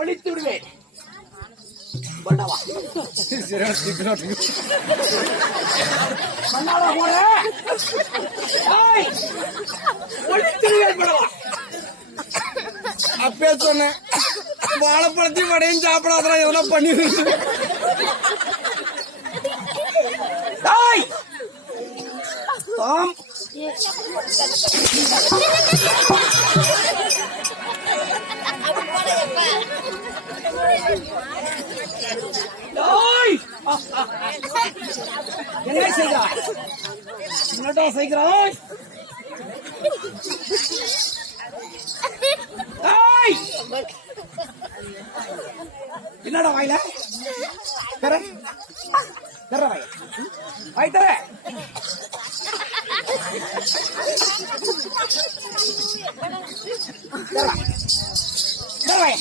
ஒழித்து விடுவேன். பண்ணவா பண்ணாவா போற ஒழித்து விடுவேன். பண்ணவா அப்பே சொன்னேன் வாழைப்பழத்தையும் வடையும் சாப்பிடாதான் எதனா பண்ணிடு. என்ன செய்கிறாய்? என்னடா செய்கிறாய்? என்னடா வாயில தர தர வாய் வாய் தர வாய்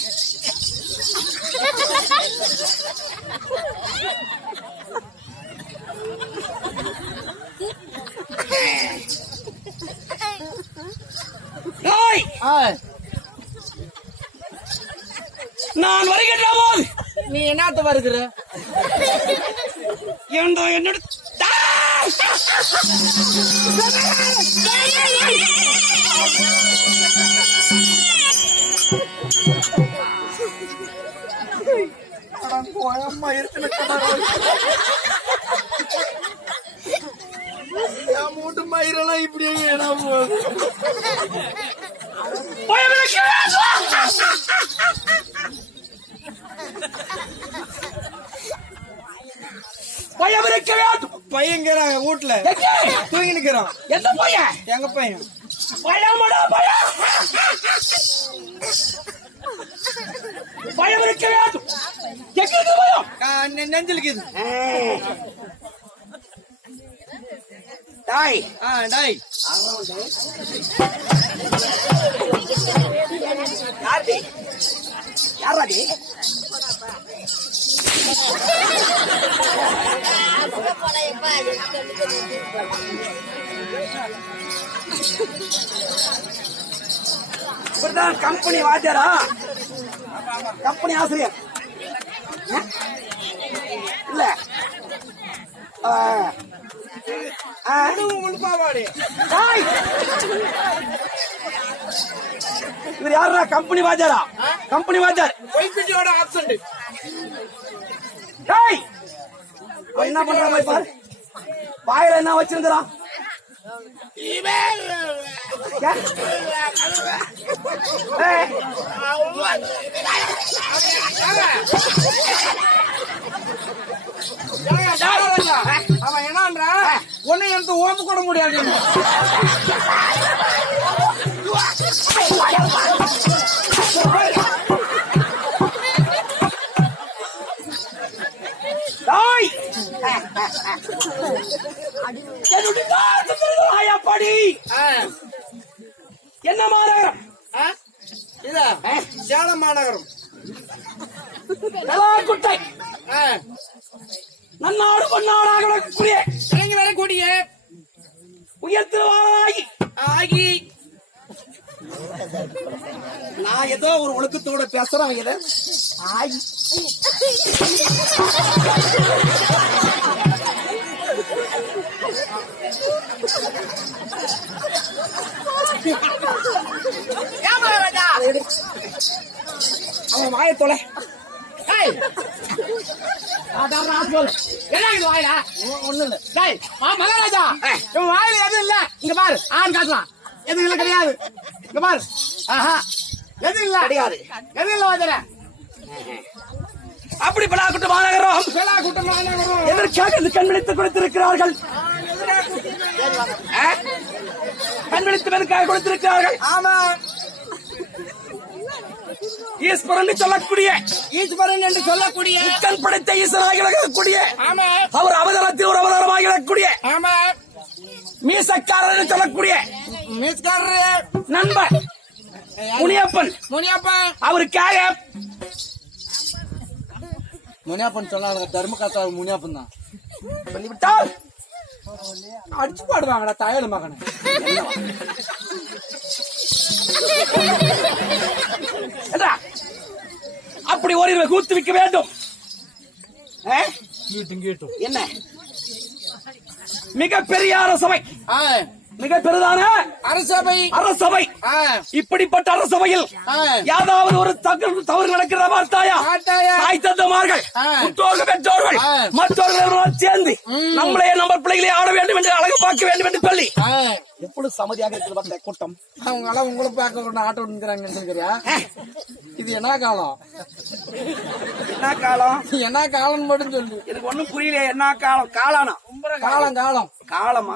நான் வருகின்ற போது நீ என்னத்த வருகிற? என்னோட போயம்மா இருக்கிற மூட்டு மயிரெல்லாம் இப்படியே ஏன்னா பையன் இருக்க வேண்டும். பையங்கிறாங்க வீட்டுல தூங்கி நிக்கிறான். எந்த பையன்? எங்க பையன்? பயமடா பயம். பயம் இருக்க வேண்டும். எங்க பயம்? நெஞ்சலுக்குது. டாய் டாய் யாரடி யாரடி இப்படிதான் கம்பெனி வாத்தியாரா? கம்பெனி ஆசிரியர் இல்ல இவர் யாரா? கம்பெனி வாத்தியாரா? கம்பெனி வாத்தியார் ஒய்பிட்டியோட ஆப்சண்ட். என்ன பண்றாங்க பாரு. பாயில என்ன வச்சிருந்தான்? அவன் என்னன்ற ஒன்னு எனக்கு ஓம்பு கூட முடியாது. என்ன மாநகரம்? சேலம் மாநகரம். குட்டை நன்னாடு பொன்னாடாக விளக்கக்கூடிய இறங்கி வரக்கூடிய உயர்த்துவாராகி ஆகி நான் ஏதோ ஒரு ஒழுக்கத்தோட பேசுறேன். இத ஆகி அவன் வாய தொலை. ஒண்ணு இல்ல மகாராஜா வாயில எதுவும் இல்ல. இங்க பாரு ஆண் காட்டலாம். எதுவும் இல்ல கிடையாது. இங்க பாரு எதுவும் இல்ல கிடையாது. எதுவும் இல்ல வாஜர. அப்படி பலாக்குட்டு மாநகரம் எதற்காக இது கண்விழித்து கொடுத்திருக்கிறார்கள்? கண்விழித்து எதற்காக கொடுத்திருக்கிறார்கள்? ஆமா ஈஸ்வரன் சொல்லக்கூடிய ஈஸ்வரன் என்று சொல்லக்கூடிய கண் படைத்த ஈஸ்வராக விளக்கக்கூடிய ஆமா அவர் அவதாரத்தில் ஒரு அவதாரமாக விளக்கக்கூடிய ஆமா மீசக்காரர் என்று சொல்லக்கூடிய மீசக்காரர் நண்பர் முனியப்பன். முனியப்பன் அவருக்காக முனியப்பன் சொன்னாங்க. தர்மகாத்தா முனியப்பன் தான் சொல்லிவிட்டால் அடிச்சு பாடுவாங்கடா தாயல மகனை. அப்படி ஓரிரு ஊத்துவிக்க வேண்டும். என்ன மிக பெரிய அரசவை, மிக பெரிதான அரசவை. இப்படிப்பட்ட அரசவையில் ஏதாவது ஒரு தவறு நடக்கிறதா பார்த்தாயா? தாய் தந்தமார்கள், முற்றோர்கள், பெற்றோர்கள், மற்றவர்கள் சேர்ந்து நம்மளே நம்ம பிள்ளைகளை ஆட வேண்டும் என்று அழகு பார்க்க வேண்டும் என்று சொல்லி எப்பொழுது சமதியாக இருக்கிற கூட்டம். அவங்க உங்களை பார்க்க ஆட்டோ நிற்கிறாங்க. இது என்ன காலம்? என்ன காலம்? என்ன காலம் மட்டும் சொல்லு. எனக்கு ஒண்ணும் புரியல. என்ன காலம்? காலானா? காலம் காலமா?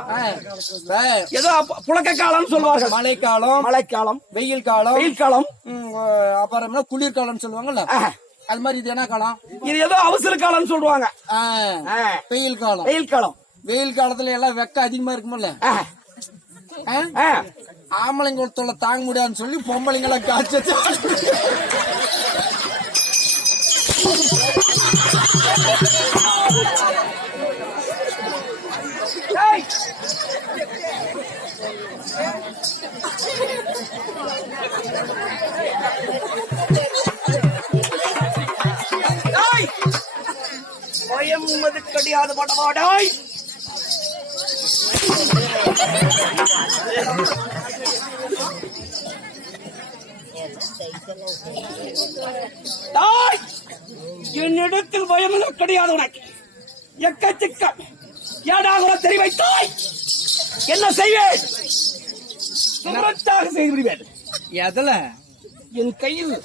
ஏதோ புழக்க காலம் சொல்லுவார்கள். மழைக்காலம், வெயில் காலம், அப்புறம் குளிர்காலம் சொல்லுவாங்கல்ல, அது மாதிரி இது என்ன காலம்? இது ஏதோ அவசர காலம் சொல்லுவாங்க. வெயில் காலம். வெயில் காலத்துல எல்லாம் வெக்க அதிகமா இருக்கும்ல, ஆம்பளைங்க தொல்லை தாங்க முடியாதுன்னு சொல்லி பொம்பளைங்களை காய்ச்சி பயம் உமது கிடையாது படமாடாய். என்னிடத்தில் பயம் கிடையாது உனக்கு. எக்கச்சிக்கம் ஏடாக தெரிவித்தாய். என்ன செய்வேன்? சுமத்தாக செய்து விடுவேன். எதுல? என் கையில்,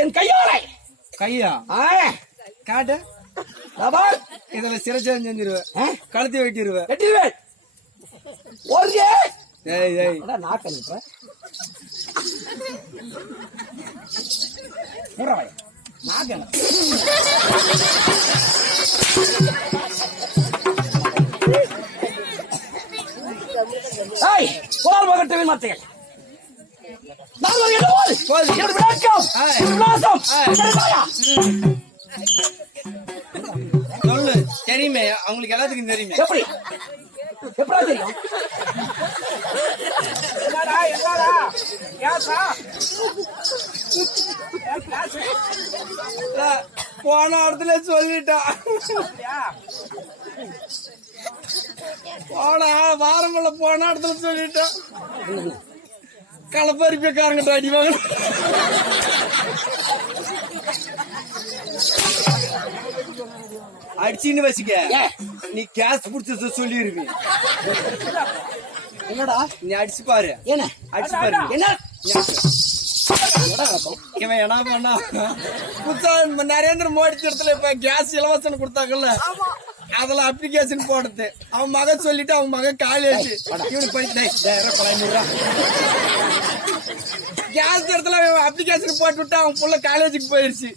என் கையாலை. கையா காட்டு. இதுல சிறைச்சேதம் செஞ்சிருவேன், கழுத்தி வெட்டிடுவேன். மத்தைகள் சொல்லு. தெரியுமே, அவங்களுக்கு எல்லாத்துக்கும் தெரியுமே. எப்படி எப்படி தெரியும்? போன இடத்துல சொல்லிட்டான். வாரங்குள்ள போன இடத்துல சொல்லிட்டான். களப்பறிப்பக்காரங்கிட்ட அடிவாங்க. அடிச்சுன்னு வச்சுக்க, நீ கேஸ் புடிச்ச சொல்லிருவீ. என்னடா நீ அடிச்சு பாரு. என்ன அடிச்சு பாரு? என்ன இவன் என்ன பண்ணா? புதுசா நரேந்திர மோடி திட்டத்துல இப்ப கேஸ் இலவசம் கொடுத்தாங்கல்ல, அதுல அப்ளிகேஷன் போடுது. அவன் மகன் சொல்லிட்டு அவன் மகன் காலேஜ் இவனுக்கு கேஸ் இடத்துல அப்ளிகேஷன் போட்டு விட்டு அவன் புள்ள காலேஜுக்கு போயிடுச்சு.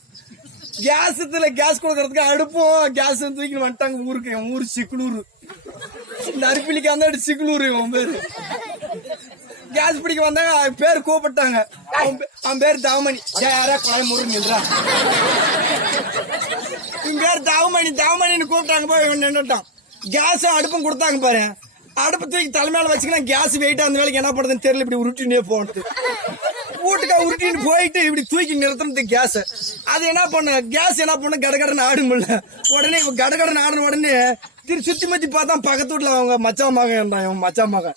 கேஸ் கொடுக்கறதுக்கு அடுப்பும் கேஸ் தூக்கி வந்துட்டாங்க ஊருக்கு. என் ஊரு சிக்குலூர், நறுப்பிலிக்கு அந்த சிக்குலூர். இவன் பேரு கேஸ் பிடிக்க வந்தாங்க, பேரு கூப்பிட்டாங்க. அவன் பேரு தாவமணி. யாரா குழாய் முருங்கன்றா, இவன் பேரு தாவமணின்னு கூப்பிட்டாங்க. போய் நின்னுட்டான். கேஸும் அடுப்பும் கொடுத்தாங்க பாரு. அடுப்பு தூக்கி தலைமையில வச்சுக்கலாம். கேஸ் வெயிட் அந்த வேலைக்கு என்ன பண்ணுறதுன்னு தெரியல. இப்படி உருட்டினே போனது, வீட்டுக்கா உருட்டின்னு போயிட்டு இப்படி தூக்கி நிறுத்தினது கேஸ். அது என்ன பண்ண, கேஸ் என்ன பண்ண, கடகடன்னு ஆடுமில்ல. உடனே இவன் கடகடன்னு ஆடின உடனே சுத்தி மத்தி பார்த்தா பக்கத்து வீட்டுல அவங்க மச்சா மகன் இருந்தான். இவன் மச்சா மகன்,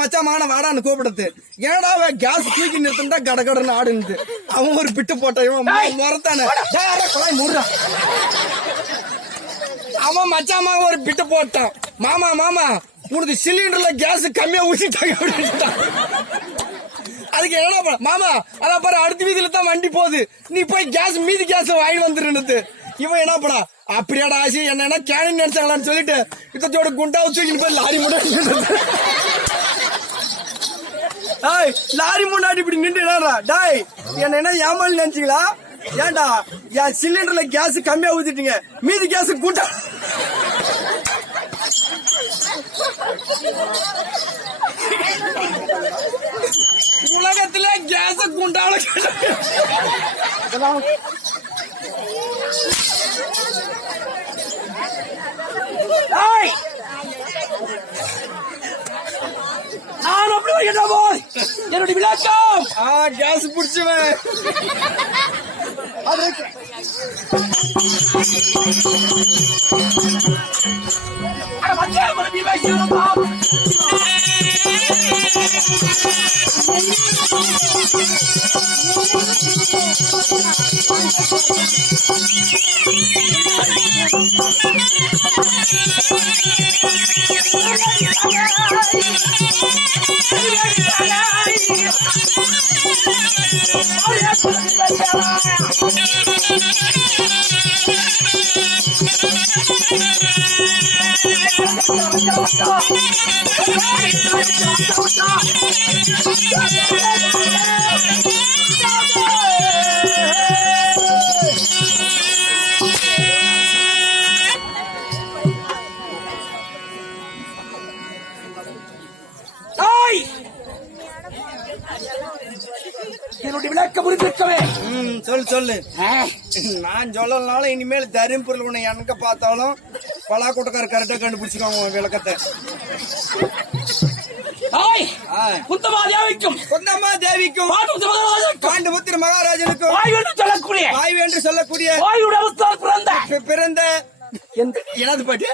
மச்சா மகனை வாடான்னு கூப்பிடுறது. ஏன்னா கேஸ் தூக்கி நிறுத்தினா கடகடன்னு ஆடுனது. அவன் ஒரு பிட்டு போட்டான். இவன் முறத்தானே அவன் மச்சா மகன் ஒரு பிட்டு போட்டான். மாமா உனக்கு சிலிண்டர்ல கேஸ் கம்மியா ஊசிட்டாங்க அப்படின்ட்டான். அதுக்கு என்ன பண்ண, மாமா அதான் பாரு அடுத்த வீதியில தான் வண்டி போகுது, நீ போய் கேஸ் மீதி கேஸ் வாங்கி வந்துருன்னு. இவன் என்ன பண்ணா, அப்படியாடா ஆசி என்ன கேனின் நினைச்சாங்களான்னு சொல்லிட்டு இதோட குண்டா வச்சு போய் லாரி முன்னாடி லாரி முன்னாடி இப்படி நின்றுடா. டாய் என்ன ஏமாளி நினைச்சீங்களா? ஏன்டா என் சிலிண்டர்ல கேஸ் கம்மியா ஊத்திட்டீங்க, மீதி கேஸ் கூட்டா. உலகத்துல கேஸ் குண்டால நான் அப்படி வைக்கிட்ட போய் என்னுடைய விளக்கம் கேஸ் பிடிச்சுவேன். என்னுடைய விளக்க புரிந்திருக்கவே. சொல்லு நான் சொல்லலனாலும் இனிமேல் தருமபுரியில் உன்னை எனக்கு பார்த்தாலும் பலாக்கூட்டக்காரர் கரெக்டா கண்டுபிடிச்சிருவாங்க உன் விளக்கத்தை. குந்தமா தேவிக்கும் பாண்டுபுத்திர மகாராஜனுக்கும் வாயு என்று சொல்லக்கூடிய பிறந்த எனது பாட்டு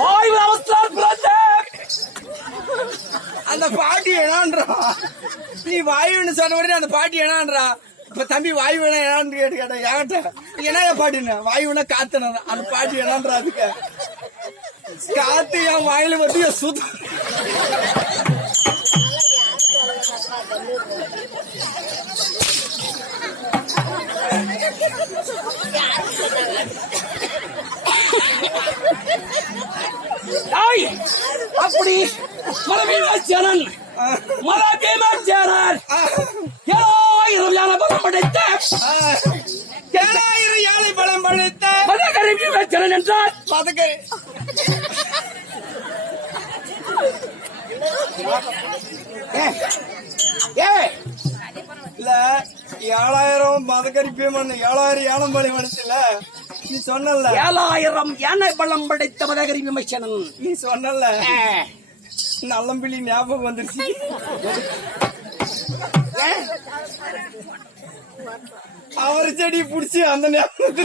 வாயு அவஸ்தால் பிறந்த அந்த பாட்டி எனான்றா. நீ வாயுன்னு சொன்ன உடனே அந்த பாட்டி எனான்றா. இப்ப தம்பி வாயு வேணா எனான்னு கேட்டேன் என்கிட்ட. என்ன பாட்டின வாயுனா காத்துனா அந்த பாட்டி எனான்றா. அதுக்கு காத்து என் வாயில வந்து சுத்த அப்படி மரபீமச்சேனன் யானை பலம் படைத்த மதகரி பீமச்சேனன் என்றால் மதகரி இல்ல 7000 மதகரி பீமன் 7000 யானம் பலம் படைச்சல நீ சொன்னல. 7000 யானை பலம் படைத்த மதகரி பீமச்சேனன் நீ சொன்னல. நல்லம்பிள்ளி ஞாபகம் வந்துருச்சு. அவர் செடி புடிச்சு அந்த ஞாபகம்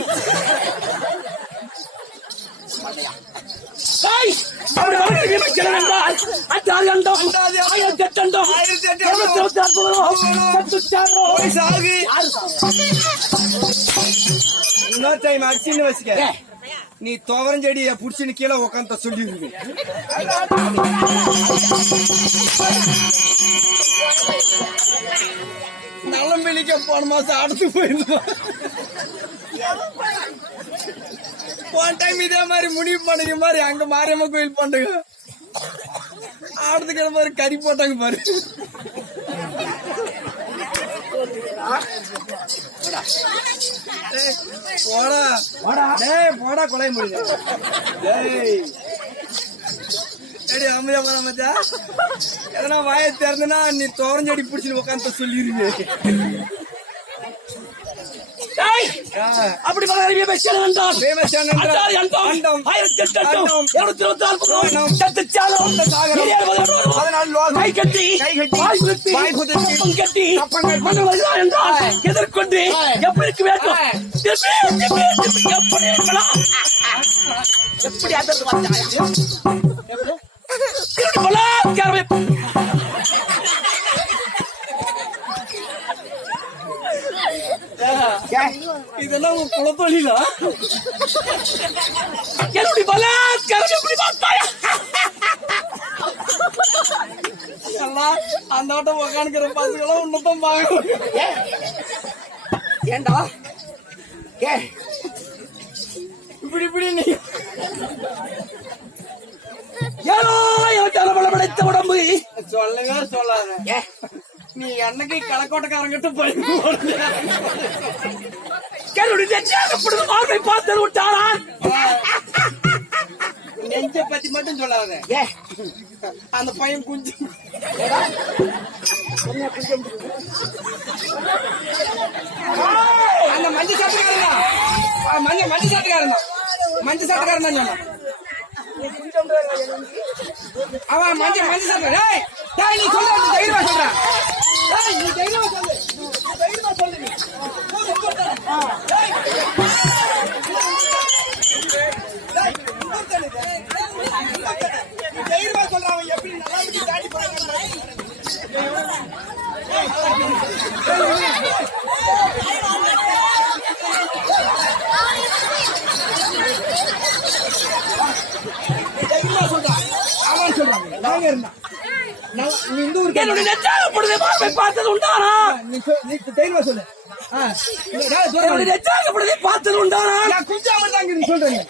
இன்னொரு டைம் அடிச்சுன்னு வச்சுக்க. நீ துவரஞ்செடிய புடிச்சுன்னு கீழே உட்காந்து சொல்லிடுங்க. நல்லம்பிள்ளிக்க போன மாசம் அடுத்து போயிருந்தோம். போன டைம் இதே மாதிரி முடிவு பண்ணுற மாதிரி அங்க மாரியம்மன் கோயில் பண்றீங்க. ஆடுறதுக்கு மாதிரி கறி போட்டாங்க பாரு. போடா கொலை முடிஞ்ச அம்மையா போற மச்சா. எதனா வாயை திறந்துனா நீ தோரஞ்செடி பிடிச்சிட்டு உட்காந்து சொல்லிருங்க. அப்படி எதிர்கொண்டு எப்படி இருக்க வேண்டும், எப்படி இருக்கலாம், எப்படி இதெல்லாம் உங்க குலத்தொழிலா? என்னுடைய பலாத்காரம் எப்படி பார்த்தாயா? அந்த ஆட்டம் உக்காந்துக்கிற பசங்களும் உன்னதான் பாக்க. ஏண்டா இப்படி நீ ஏதோ எனக்கு அலமலை படைத்த உடம்பு சொல்லவே சொல்லாத. நீ என்னைக்கு கலக்கோட்டக்காரங்கிட்ட போய் பார்வை பார்த்து விட்டாரா? நெஞ்ச பத்தி மட்டும் சொல்லாத. அந்த பையன் குஞ்சு அந்த மஞ்ச சாட்டுக்காரன் மஞ்ச சாட்டுக்காரன் தான் சொன்னான். அவன் மஞ்ச சாட்டுக்காரன். நீ சொல்ற தைரியமா சொல்ற. நீ தைரியமா சொல்லு. நீ தைரியமா சொல்லு நீ. ஊரு உங்கூர்தானே? டேய். டேய், உங்கூர்தானே இது? உங்கூர்தானே? நீ தைரியமா சொல்றா, அவன் எப்படி நல்லா இருக்கு தாண்டி போறாங்க. தைரியமா சொல்றா. அவன் சொல்றாங்க. நாங்க இருந்தா. நீ இந்த ஊருக்கு என்னுடைய நெச்சாகப்படுதே பார்வை பார்த்தது உண்டானா? நீ தைரியமா சொல்லு. என்னுடைய நெச்சாகப்படுதே பார்த்தது உண்டானா? நான் குஞ்சாம தாங்க நீ சொல்றேன்.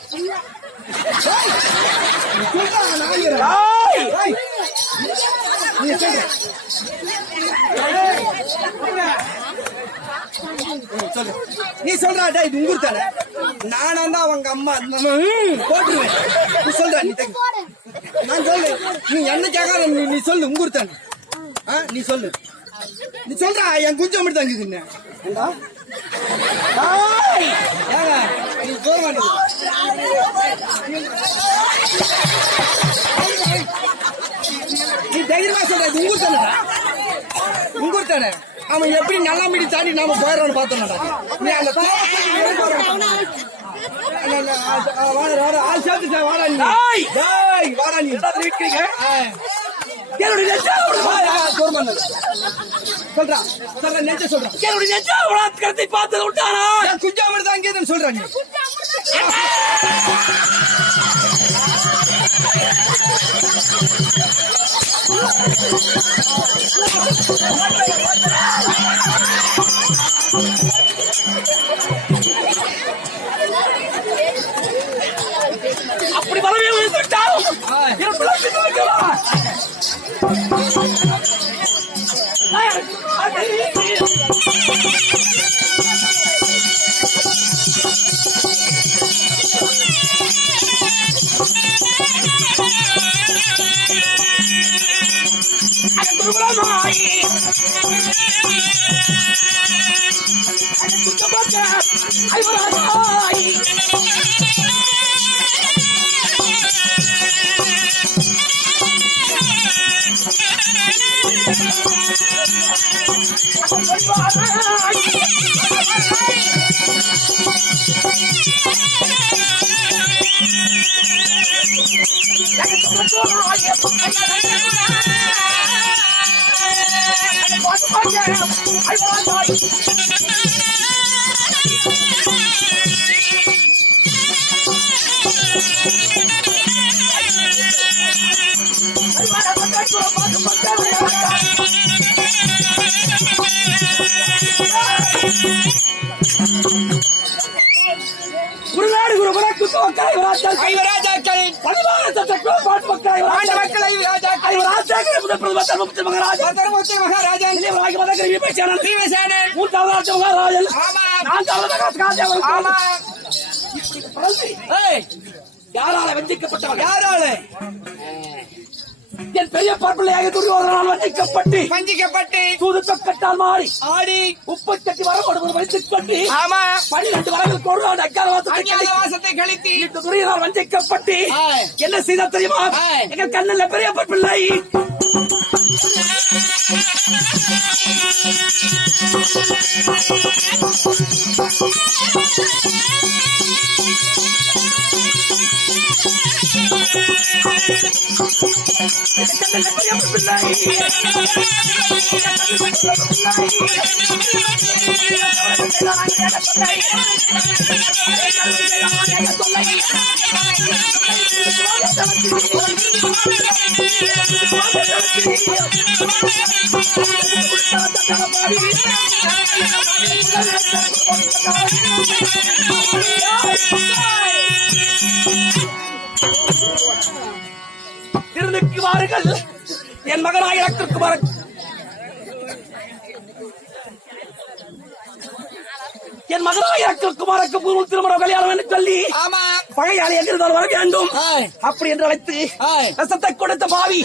நீ சொல்றா டேய் இது உங்கூர்தானே? நானா தான் அவங்க அம்மா போட்டுருவேன். நீ சொல்ற நீ நான் சொல்லு. நீ என்ன கேட்காத நீ சொல்லு உங்கூர்தானே? நீ சொல்லு. நீ சொல்றா என் குஞ்சு மட்டும் தங்குதுன்னு நீ போக மாட்டேங்க. நீ தைரியமா சொல்ற இது உங்கூர்தானே? உங்கூர்தானே? அவன் எப்படி நல்லா மீடி தாண்டி நாம போயிடறான்னு பார்த்தோம்டா. நீ அந்த ஆள் சேர்த்து வாடா நீ. வாடா நீ இருக்கிறீங்க என்னுடைய நெச்சாகப்படுதே சொல்றா சொல்ற நெச்ச சொல்றா. என்னுடைய நெச்சாகப்படுதே பார்த்தது உண்டானா? குஞ்சாம தான் அங்கேதான் சொல்ற நீ. அப்படி வரவே விட்டாலும் என் பிள்ளை குருநாடு குருகுல குத்துவக்காய் கைவராஜாக்கள் பதிவான சட்டக்குழு பாட்டு மக்களை மகாராஜா யாரால வஞ்சிக்கப்பட்டவர்? யாரால? என் பெரிய பார்ப்பிள்ளையாக துரியோதனால் வஞ்சிக்கப்பட்டு தூது தொக்கட்டால் மாறி ஆடி உப்பு தட்டி வர கொடுப்பது வைத்துக் கொண்டு ஆமா 12 வரங்கள் கொண்டு அஞ்ஞானவாசத்தை கழித்து இந்த துரியோதனால் வஞ்சிக்கப்பட்டு என்ன செய்தா தெரியுமா? எங்கள் கண்ணில் பெரிய பார்ப்பிள்ளை திருநிற்குவார்கள் என் மகனாக இறக்குமாறு என் மகனாக இறக்குமாருக்கு பூர்வ திருமணம் கல்யாணம் என்று சொல்லி பகையாளி எங்கிருந்தால் வர வேண்டும் அப்படி என்று அழைத்து ரசத்தை கொடுத்த பாவி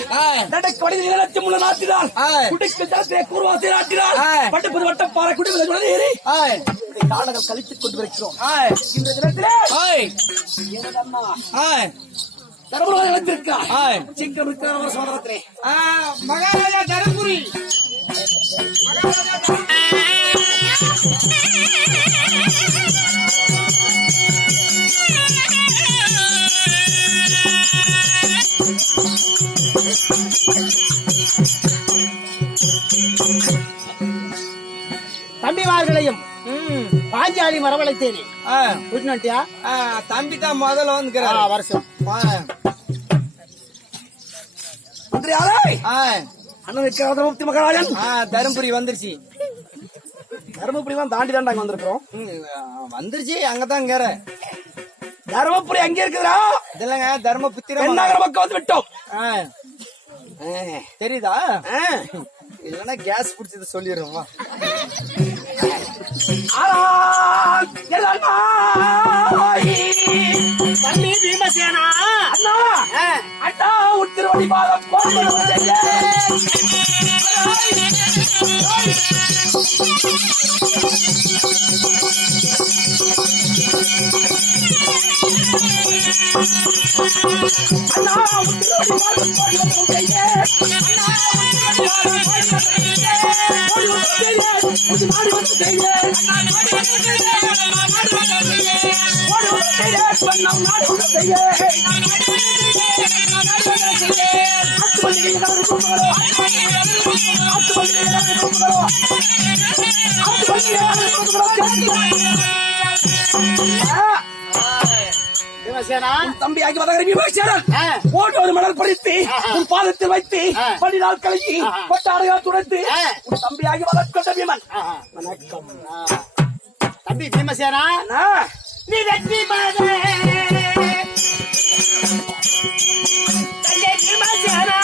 நடக்க முள்ள நாட்டினார் குடிக்கு தரத்திலே கூர்வாசி நாட்டினார் பட்டுப்பது வட்டப்பாறை குடிப்பதை ஏறி நாடகம் கழித்துக் கொண்டு இருக்கிறோம். இந்த தினத்திலே தர்மபுரம் இழந்திருக்கிறார். சீக்கிரம் இருக்கிறார் சோதரத்திலே மகாராஜா தருமபுரி தம்பிமார்களையும் பாஞ்சாலி மரவளைத்தேனே புரிஞ்சுட்டியா? தம்பி தான் முதல்ல வந்துக்கிறாரு வருஷம் மந்திரியாரே அண்ணனுக்கு தர்மபுரி மகாராஜன் தருமபுரி வந்துருச்சு. தர்மபுரி தான் தாண்டி தாண்டாங்க வந்திருக்கிறோம். வந்துருச்சு அங்கதான் இங்க தர்மபுரி அங்க இருக்குதா? இதெல்லாங்க தர்மபுத்திரம் பெண்ணாகர பக்கம் வந்து விட்டோம். தெரியுதா? இல்லன்னா கேஸ் புடிச்சது சொல்லிடுறோம். தம்பி பீமசேனா அண்ணா அண்ணா உத்திரவடி பாதம் தம்பியாகி வதகரி விமர்சனம் ஓடி ஒரு மலர் பறித்து உன் பாதத்தில் வைத்து படி நாள் கழிச்சு கொட்டாரையா துடைத்து உன் தம்பியாகி வளர்க்கொண்ட பீமன். வணக்கம் தம்பி பீமசேனா, நீ வெற்றி மாதே தம்பி பீமசேனா.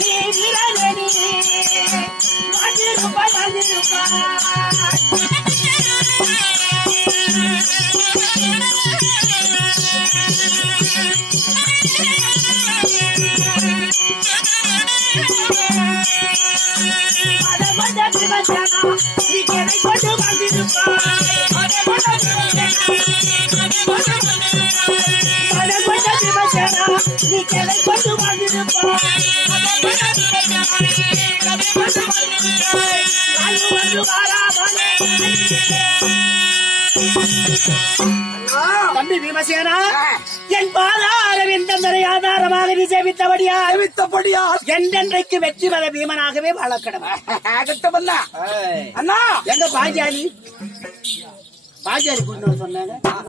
நீ வீரனே வந்திருப்பாய் தம்பி பீமசேனா, என் பாதாரவிந்தம் ஆதாரமாக நீ சேவித்தபடியா என்றென்றைக்கு வெற்றி பெற பீமனாகவே வாழக்கடமை. அண்ணா எங்க பாஞ்சாலி கூட்டு சொன்னாங்க.